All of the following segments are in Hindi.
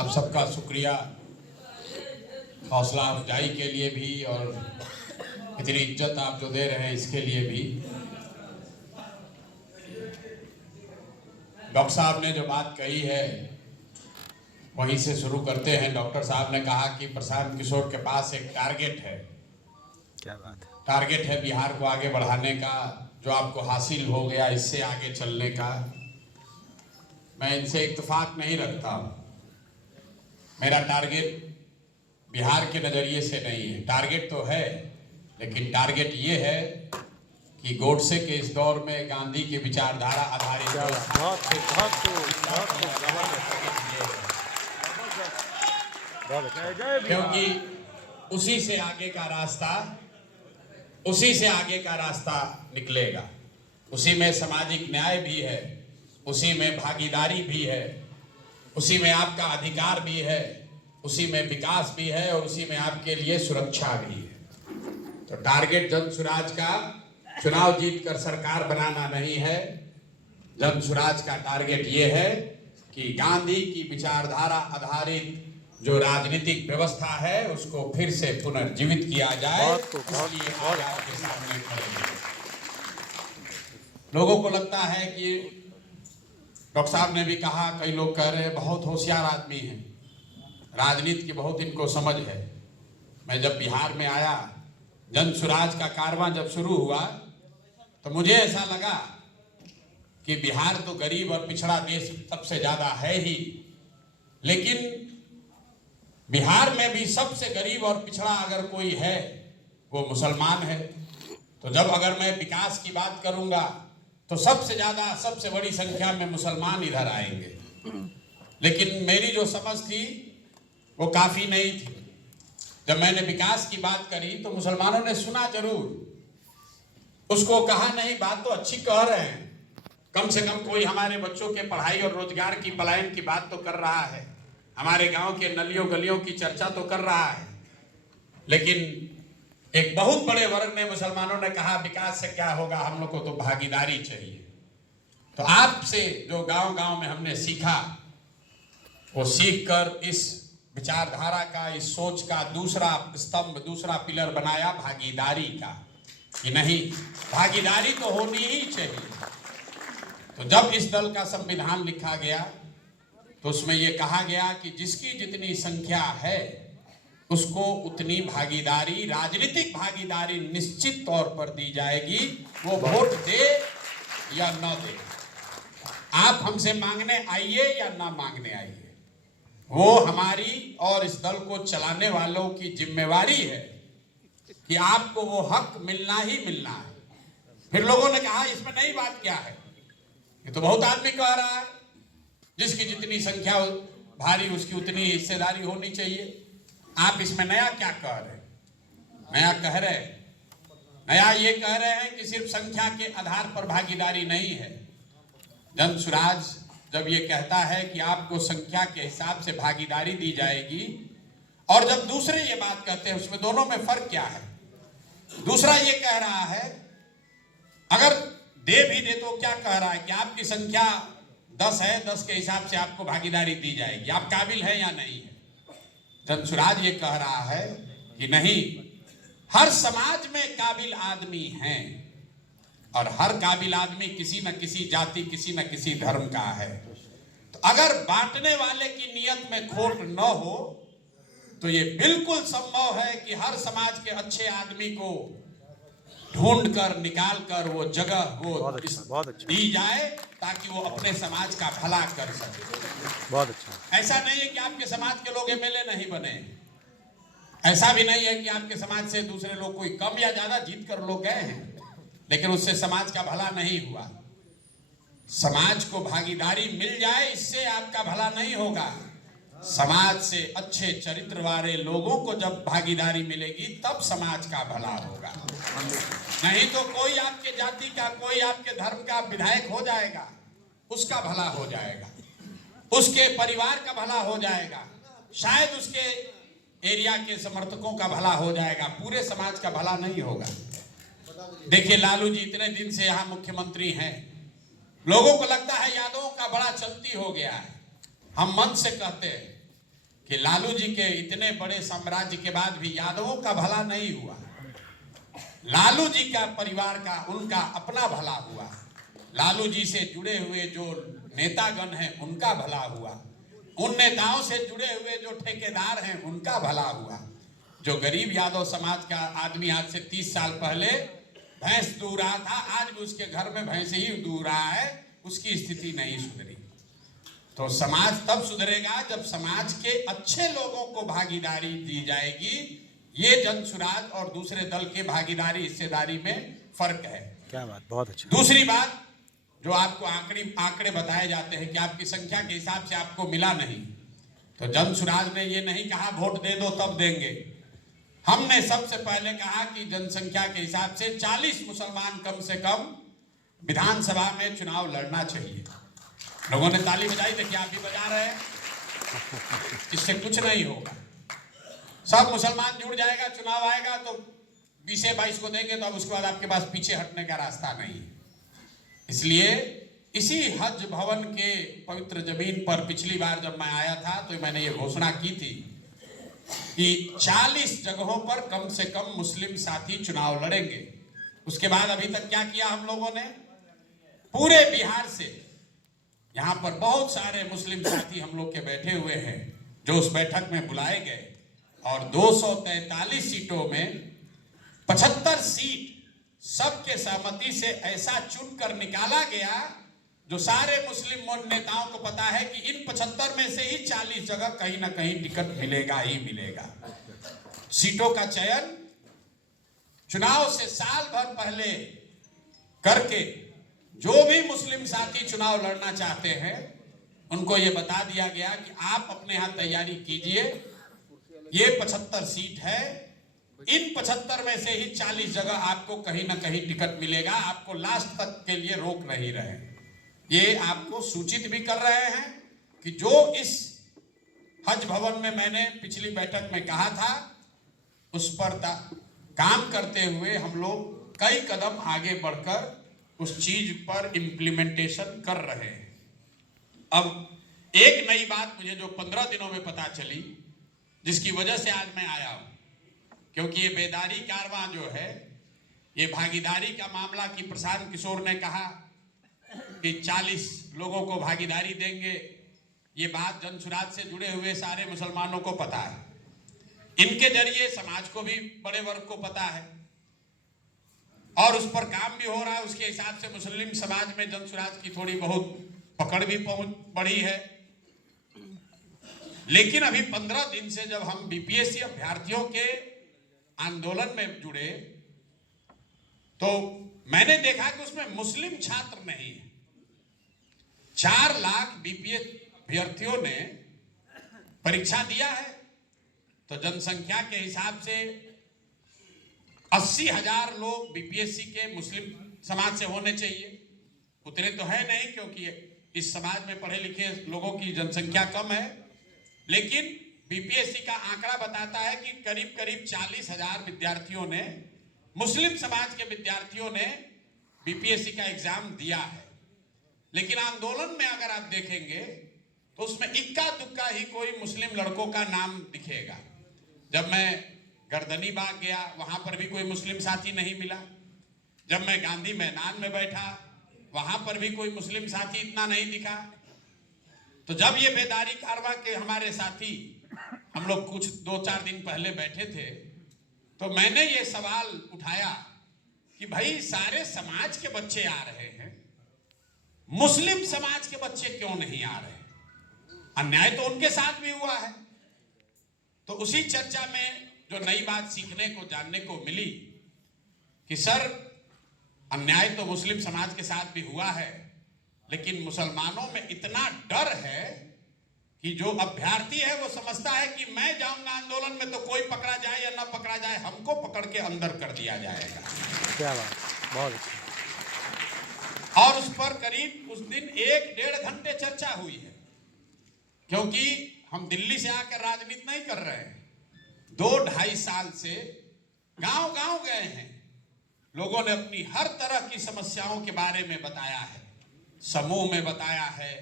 आप सबका शुक्रिया हौसला अफजाई के लिए भी और इतनी इज्जत आप जो दे रहे हैं इसके लिए भी। डॉक्टर साहब ने जो बात कही है वहीं से शुरू करते हैं। डॉक्टर साहब ने कहा कि प्रशांत किशोर के पास एक टारगेट है। क्या बात है। टारगेट है बिहार को आगे बढ़ाने का, जो आपको हासिल हो गया इससे आगे चलने का। मैं इनसे इत्तेफाक नहीं रखता। मेरा टारगेट बिहार के नज़रिए से नहीं है। टारगेट तो है, लेकिन टारगेट ये है कि गोडसे के इस दौर में गांधी की विचारधारा आधारित क्योंकि उसी से आगे का रास्ता निकलेगा। उसी में सामाजिक न्याय भी है, उसी में भागीदारी भी है, उसी में आपका अधिकार भी है, उसी में विकास भी है और उसी में आपके लिए सुरक्षा भी है। तो टारगेट जन स्वराज का चुनाव जीतकर सरकार बनाना नहीं है। जन स्वराज का टारगेट ये है कि गांधी की विचारधारा आधारित जो राजनीतिक व्यवस्था है उसको फिर से पुनर्जीवित किया जाए। इसलिए आज आपके सामने खड़े हैं। लोगों को लगता है कि डॉक्टर साहब ने भी कहा, कई लोग कह रहे हैं बहुत होशियार आदमी हैं, राजनीति की बहुत इनको समझ है। मैं जब बिहार में आया, जन स्वराज का कारवां जब शुरू हुआ तो मुझे ऐसा लगा कि बिहार तो गरीब और पिछड़ा देश सबसे ज्यादा है ही, लेकिन बिहार में भी सबसे गरीब और पिछड़ा अगर कोई है वो मुसलमान है। तो जब अगर मैं विकास की बात करूंगा तो सबसे ज्यादा सबसे बड़ी संख्या में मुसलमान इधर आएंगे। लेकिन मेरी जो समझ थी वो काफी नहीं थी। जब मैंने विकास की बात करी तो मुसलमानों ने सुना जरूर, उसको कहा नहीं बात तो अच्छी कह रहे हैं, कम से कम कोई हमारे बच्चों के पढ़ाई और रोजगार की पलायन की बात तो कर रहा है, हमारे गांव के नलियों गलियों की चर्चा तो कर रहा है। लेकिन एक बहुत बड़े वर्ग ने मुसलमानों ने कहा विकास से क्या होगा, हम लोग को तो भागीदारी चाहिए। तो आपसे जो गांव गांव में हमने सीखा वो सीख कर इस विचारधारा का, इस सोच का दूसरा स्तंभ, दूसरा पिलर बनाया भागीदारी का, कि नहीं भागीदारी तो होनी ही चाहिए। तो जब इस दल का संविधान लिखा गया तो उसमें यह कहा गया कि जिसकी जितनी संख्या है उसको उतनी भागीदारी, राजनीतिक भागीदारी निश्चित तौर पर दी जाएगी, वो वोट दे या न दे। आप हमसे मांगने आइए या ना मांगने आइए, वो हमारी और इस दल को चलाने वालों की जिम्मेवारी है कि आपको वो हक मिलना ही मिलना है। फिर लोगों ने कहा इसमें नई बात क्या है, ये तो बहुत आदमी कह रहा है जिसकी जितनी संख्या भारी उसकी उतनी हिस्सेदारी होनी चाहिए। आप इसमें नया क्या कह रहे हैं? नया ये कह रहे हैं कि सिर्फ संख्या के आधार पर भागीदारी नहीं है। जन स्वराज जब ये कहता है कि आपको संख्या के हिसाब से भागीदारी दी जाएगी, और जब दूसरे ये बात कहते हैं उसमें दोनों में फर्क क्या है? दूसरा ये कह रहा है अगर दे भी दे तो क्या कह रहा है कि आपकी संख्या 10 है, 10 के हिसाब से आपको भागीदारी दी जाएगी, आप काबिल है या नहीं है? जन स्वराज ये कह रहा है कि नहीं, हर समाज में काबिल आदमी हैं और हर काबिल आदमी किसी न किसी जाति, किसी न किसी धर्म का है। तो अगर बांटने वाले की नियत में खोट न हो तो ये बिल्कुल संभव है कि हर समाज के अच्छे आदमी को ढूंढ कर निकाल कर वो जगह वो दी जाए ताकि वो अपने समाज का भला कर सके। बहुत अच्छा। ऐसा नहीं है कि आपके समाज के लोग एमएलए नहीं बने, ऐसा भी नहीं है कि आपके समाज से दूसरे लोग कोई कम या ज्यादा जीत कर लोग गए हैं, लेकिन उससे समाज का भला नहीं हुआ। समाज को भागीदारी मिल जाए इससे आपका भला नहीं होगा। समाज से अच्छे चरित्र वाले लोगों को जब भागीदारी मिलेगी तब समाज का भला होगा। नहीं तो कोई आपके जाति का, कोई आपके धर्म का विधायक हो जाएगा, उसका भला हो जाएगा, उसके परिवार का भला हो जाएगा, शायद उसके एरिया के समर्थकों का भला हो जाएगा, पूरे समाज का भला नहीं होगा। देखिए लालू जी इतने दिन से यहाँ मुख्यमंत्री हैं, लोगों को लगता है यादवों का बड़ा चलती हो गया है। हम मन से कहते हैं कि लालू जी के इतने बड़े साम्राज्य के बाद भी यादवों का भला नहीं हुआ। लालू जी का परिवार का उनका अपना भला हुआ। लालू जी से जुड़े हुए जो नेतागण हैं उनका भला हुआ। उन नेताओं से जुड़े हुए जो ठेकेदार हैं उनका भला हुआ। जो गरीब यादव समाज का आदमी आज से 30 साल पहले भैंस दूह रहा था, आज भी उसके घर में भैंस ही दूह रहा है, उसकी स्थिति नहीं सुधरी। तो समाज तब सुधरेगा जब समाज के अच्छे लोगों को भागीदारी दी जाएगी। ये जन सुराज और दूसरे दल के भागीदारी हिस्सेदारी में फर्क है। क्या बात, बहुत अच्छा। दूसरी बात, जो आपको आंकड़े बताए जाते हैं कि आपकी संख्या के हिसाब से आपको मिला नहीं, तो जन सुराज ने ये नहीं कहा वोट दे दो तब देंगे। हमने सबसे पहले कहा कि जनसंख्या के हिसाब से 40 मुसलमान कम से कम विधानसभा में चुनाव लड़ना चाहिए। लोगों ने ताली बजाई, देखिए आप भी बजा रहे हैं। इससे कुछ नहीं होगा, सब मुसलमान जुड़ जाएगा, चुनाव आएगा तो 20-22 को देंगे, तो अब उसके बाद आपके पास पीछे हटने का रास्ता नहीं है। इसलिए इसी हज भवन के पवित्र जमीन पर पिछली बार जब मैं आया था तो मैंने ये घोषणा की थी कि 40 जगहों पर कम से कम मुस्लिम साथी चुनाव लड़ेंगे। उसके बाद अभी तक क्या किया हम लोगों ने, पूरे बिहार से यहाँ पर बहुत सारे मुस्लिम साथी हम लोग के बैठे हुए हैं जो उस बैठक में बुलाए गए, और 243 सीटों में 75 सीट सबके सहमति से ऐसा चुनकर निकाला गया जो सारे मुस्लिम नेताओं को पता है कि इन 75 में से ही 40 जगह कहीं ना कहीं टिकट मिलेगा ही मिलेगा। सीटों का चयन चुनाव से साल भर पहले करके जो भी मुस्लिम साथी चुनाव लड़ना चाहते हैं उनको ये बता दिया गया कि आप अपने यहाँ तैयारी कीजिए, ये 75 सीट है, इन 75 में से ही 40 जगह आपको कहीं ना कहीं टिकट मिलेगा, आपको लास्ट तक के लिए रोक नहीं रहे। ये आपको सूचित भी कर रहे हैं कि जो इस हज भवन में मैंने पिछली बैठक में कहा था उस पर काम करते हुए हम लोग कई कदम आगे बढ़कर उस चीज पर इम्प्लीमेंटेशन कर रहे हैं। अब एक नई बात मुझे जो 15 दिनों में पता चली, जिसकी वजह से आज मैं आया हूं, क्योंकि ये बेदारी कारवां जो है, ये भागीदारी का मामला कि प्रशांत किशोर ने कहा कि 40 लोगों को भागीदारी देंगे, ये बात जनसुराज से जुड़े हुए सारे मुसलमानों को पता है, इनके जरिए समाज को भी बड़े वर्ग को पता है और उस पर काम भी हो रहा है। उसके हिसाब से मुस्लिम समाज में जनसुराज की थोड़ी बहुत पकड़ भी पहुंच बढ़ी है। लेकिन अभी 15 दिन से जब हम बीपीएससी अभ्यर्थियों के आंदोलन में जुड़े तो मैंने देखा कि उसमें मुस्लिम छात्र नहीं है। 4 लाख बीपीएससी अभ्यर्थियों ने परीक्षा दिया है, तो जनसंख्या के हिसाब से 80,000 लोग बीपीएससी के मुस्लिम समाज से होने चाहिए। उतने तो है नहीं, क्योंकि इस समाज में पढ़े लिखे लोगों की जनसंख्या कम है। लेकिन बीपीएससी का आंकड़ा बताता है कि करीब करीब 40,000 विद्यार्थियों ने, मुस्लिम समाज के विद्यार्थियों ने बीपीएससी का एग्जाम दिया है। लेकिन आंदोलन में अगर आप देखेंगे तो उसमें इक्का दुक्का ही कोई मुस्लिम लड़कों का नाम दिखेगा। जब मैं गर्दनी बाग गया वहां पर भी कोई मुस्लिम साथी नहीं मिला। जब मैं गांधी मैदान में बैठा वहां पर भी कोई मुस्लिम साथी इतना नहीं दिखा। तो जब ये बेदारी कारवां के हमारे साथी हम लोग कुछ 2-4 दिन पहले बैठे थे तो मैंने ये सवाल उठाया कि भाई सारे समाज के बच्चे आ रहे हैं, मुस्लिम समाज के बच्चे क्यों नहीं आ रहे? अन्याय तो उनके साथ भी हुआ है। तो उसी चर्चा में जो नई बात सीखने को जानने को मिली कि सर अन्याय तो मुस्लिम समाज के साथ भी हुआ है, लेकिन मुसलमानों में इतना डर है कि जो अभ्यर्थी है वो समझता है कि मैं जाऊंगा आंदोलन में तो कोई पकड़ा जाए या ना पकड़ा जाए, हमको पकड़ के अंदर कर दिया जाएगा। क्या बात, बहुत अच्छा। और उस पर करीब उस दिन 1-1.5 घंटे चर्चा हुई है, क्योंकि हम दिल्ली से आकर राजनीति नहीं कर रहे हैं। 2-2.5 साल से गांव गांव गए हैं, लोगों ने अपनी हर तरह की समस्याओं के बारे में बताया है, समूह में बताया है,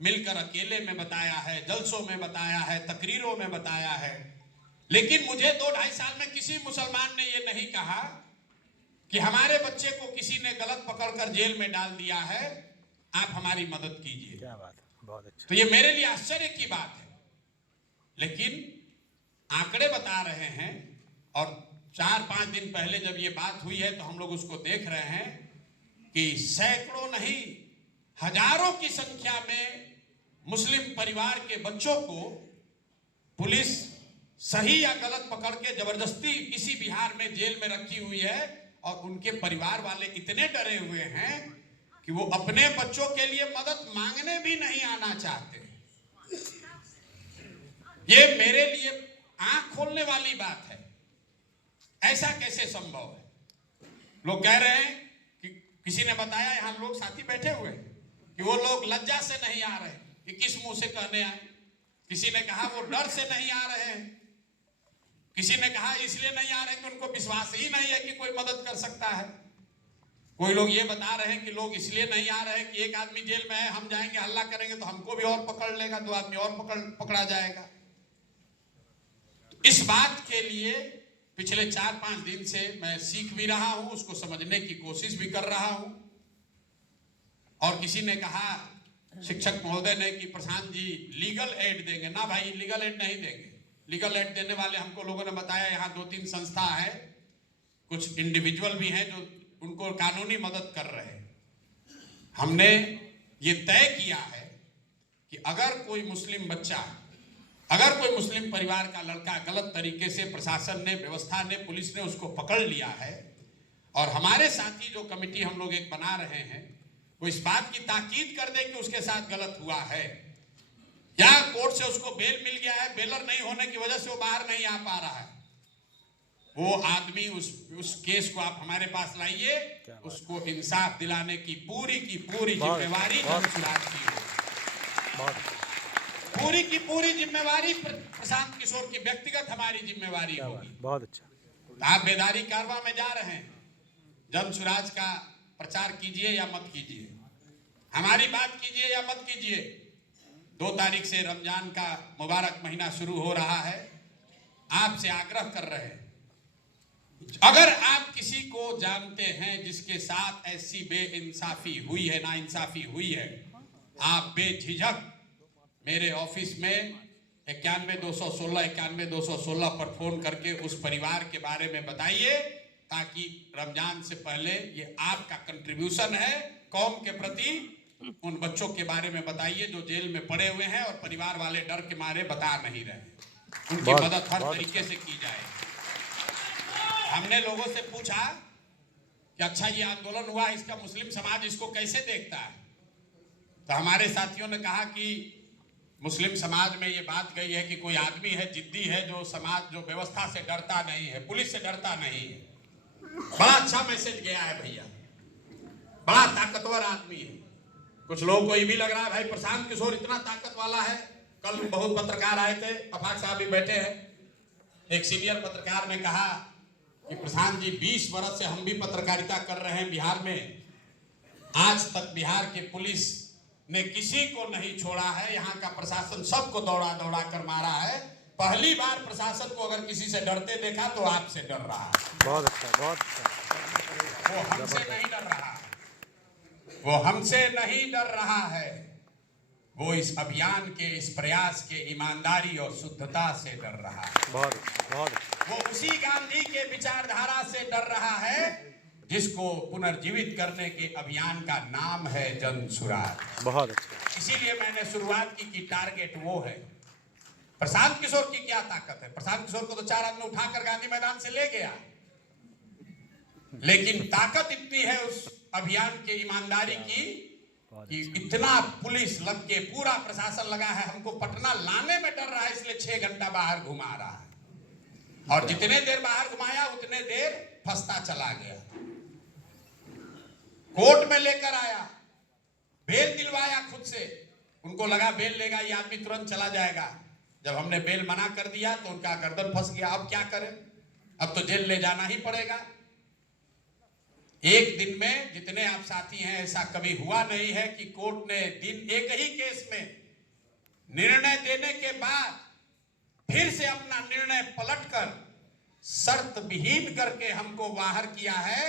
मिलकर अकेले में बताया है, जलसों में बताया है, तकरीरों में बताया है, लेकिन मुझे 2-2.5 साल में किसी मुसलमान ने ये नहीं कहा कि हमारे बच्चे को किसी ने गलत पकड़कर जेल में डाल दिया है, आप हमारी मदद कीजिए। क्या बात है, बहुत अच्छा। तो ये मेरे लिए आश्चर्य की बात है, लेकिन आंकड़े बता रहे हैं, और 4-5 दिन पहले जब ये बात हुई है तो हम लोग उसको देख रहे हैं कि सैकड़ों नहीं हजारों की संख्या में मुस्लिम परिवार के बच्चों को पुलिस सही या गलत पकड़ के जबरदस्ती इसी बिहार में जेल में रखी हुई है, और उनके परिवार वाले इतने डरे हुए हैं कि वो अपने बच्चों के लिए मदद मांगने भी नहीं आना चाहते। ये मेरे लिए आंख खोलने वाली बात है। ऐसा कैसे संभव है? लोग कह रहे हैं कि किसी ने बताया, यहां लोग साथी बैठे हुए हैं, कि वो लोग लज्जा से नहीं आ रहे कि किस मुंह से कहने आए। किसी ने कहा वो डर से नहीं आ रहे हैं, किसी ने कहा इसलिए नहीं आ रहे कि उनको विश्वास ही नहीं है कि कोई मदद कर सकता है। कोई लोग ये बता रहे हैं कि लोग इसलिए नहीं आ रहे हैं कि एक आदमी जेल में है, हम जाएंगे हल्ला करेंगे तो हमको भी और पकड़ लेगा, 2 आदमी और पकड़ा जाएगा। इस बात के लिए पिछले 4-5 दिन से मैं सीख भी रहा हूं, उसको समझने की कोशिश भी कर रहा हूं। और किसी ने कहा, शिक्षक महोदय ने, कि प्रशांत जी लीगल एड देंगे। ना भाई, लीगल एड नहीं देंगे। लीगल एड देने वाले हमको लोगों ने बताया यहाँ 2-3 संस्था है, कुछ इंडिविजुअल भी हैं जो उनको कानूनी मदद कर रहे हैं। हमने ये तय किया है कि अगर कोई मुस्लिम बच्चा, अगर कोई मुस्लिम परिवार का लड़का गलत तरीके से प्रशासन ने, व्यवस्था ने, पुलिस ने उसको पकड़ लिया है, और हमारे साथी जो कमेटी हम लोग एक बना रहे हैं, वो इस बात की ताकीद कर दे कि उसके साथ गलत हुआ है, या कोर्ट से उसको बेल मिल गया है, बेलर नहीं होने की वजह से वो बाहर नहीं आ पा रहा है, वो आदमी उस केस को आप हमारे पास लाइए, उसको इंसाफ दिलाने की पूरी जिम्मेवारी सुराज की हो। पूरी की पूरी जिम्मेवारी प्रशांत किशोर की व्यक्तिगत हमारी जिम्मेवारी होगी। बहुत अच्छा। आप बेदारी कारवा में जा रहे हैं, जन सुराज का प्रचार कीजिए या मत कीजिए, हमारी बात कीजिए या मत कीजिए। 2 तारीख से रमजान का मुबारक महीना शुरू हो रहा है। आपसे आग्रह कर रहे हैं, अगर आप किसी को जानते हैं जिसके साथ ऐसी बेइंसाफी हुई है, नाइंसाफी हुई है, आप बेझिझक मेरे ऑफिस में 91-216 पर फोन करके उस परिवार के बारे में बताइए, ताकि रमजान से पहले ये आपका कंट्रीब्यूशन है कौम के प्रति। उन बच्चों के बारे में बताइए जो जेल में पड़े हुए हैं और परिवार वाले डर के मारे बता नहीं रहे, उनकी मदद हर तरीके से की जाए। हमने लोगों से पूछा कि अच्छा ये आंदोलन हुआ, इसका मुस्लिम समाज इसको कैसे देखता है? तो हमारे साथियों ने कहा कि मुस्लिम समाज में ये बात गई है कि कोई आदमी है, जिद्दी है, जो समाज, जो व्यवस्था से डरता नहीं है, पुलिस से डरता नहीं है। बड़ा अच्छा मैसेज गया है भैया, बड़ा ताकतवर आदमी है। कुछ लोगों को ये भी लग रहा है भाई प्रशांत किशोर इतना ताकत वाला है। कल बहुत पत्रकार आए थे, अफाक साहब भी बैठे हैं, एक सीनियर पत्रकार ने कहा कि प्रशांत जी 20 वर्ष से हम भी पत्रकारिता कर रहे हैं बिहार में, आज तक बिहार के पुलिस ने किसी को नहीं छोड़ा है, यहाँ का प्रशासन सबको दौड़ा दौड़ा कर मारा है। पहली बार प्रशासन को अगर किसी से डरते देखा तो आपसे डर रहा है। बहुत अच्छा, बहुत अच्छा। वो हमसे नहीं डर रहा है, वो हमसे नहीं डर रहा है, वो इस अभियान के, इस प्रयास के ईमानदारी और शुद्धता से डर रहा है। बहुत अच्छा। वो उसी गांधी के विचारधारा से डर रहा है जिसको पुनर्जीवित करने के अभियान का नाम है जन सुराज। बहुत अच्छा। इसीलिए मैंने शुरुआत की कि टारगेट वो है। प्रशांत किशोर की क्या ताकत है? प्रशांत किशोर को तो 4 आदमी उठाकर गांधी मैदान से ले गया, लेकिन ताकत इतनी है उस अभियान के ईमानदारी की कि इतना पुलिस लग के, पूरा प्रशासन लगा है, हमको पटना लाने में डर रहा है, इसलिए 6 घंटा बाहर घुमा रहा है, और जितने देर बाहर घुमाया उतने देर फंसता चला गया। कोर्ट में लेकर आया, बेल दिलवाया खुद से, उनको लगा बेल लेगा ये आदमी तुरंत चला जाएगा। जब हमने बेल मना कर दिया तो उनका गर्दन फंस गया। अब क्या करें, अब तो जेल ले जाना ही पड़ेगा। एक दिन में जितने आप साथी हैं, ऐसा कभी हुआ नहीं है कि कोर्ट ने दिन एक ही केस में निर्णय देने के बाद फिर से अपना निर्णय पलटकर शर्त विहीन करके हमको बाहर किया है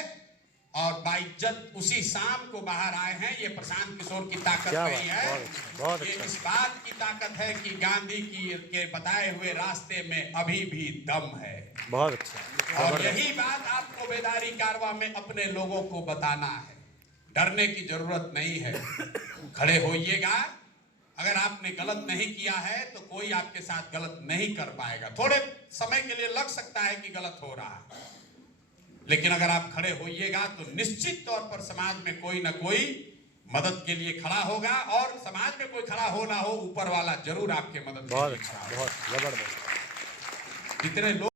और बाइज्जत उसी शाम को बाहर आए हैं। ये प्रशांत किशोर की ताकत क्या नहीं बात, है, बहुत ये अच्छा। इस बात की ताकत है कि गांधी की के बताए हुए रास्ते में अभी भी दम है। बहुत अच्छा, और जबरदस्त। यही बात आपको बेदारी कारवा में अपने लोगों को बताना है। डरने की जरूरत नहीं है, खड़े होइएगा। अगर आपने गलत नहीं किया है तो कोई आपके साथ गलत नहीं कर पाएगा। थोड़े समय के लिए लग सकता है कि गलत हो रहा है, लेकिन अगर आप खड़े होइएगा तो निश्चित तौर पर समाज में कोई ना कोई मदद के लिए खड़ा होगा, और समाज में कोई खड़ा हो ना हो, ऊपर वाला जरूर आपके मदद के बहुत लिए अच्छा, खड़ा होगा। बहुत जबरदस्त। जितने लोग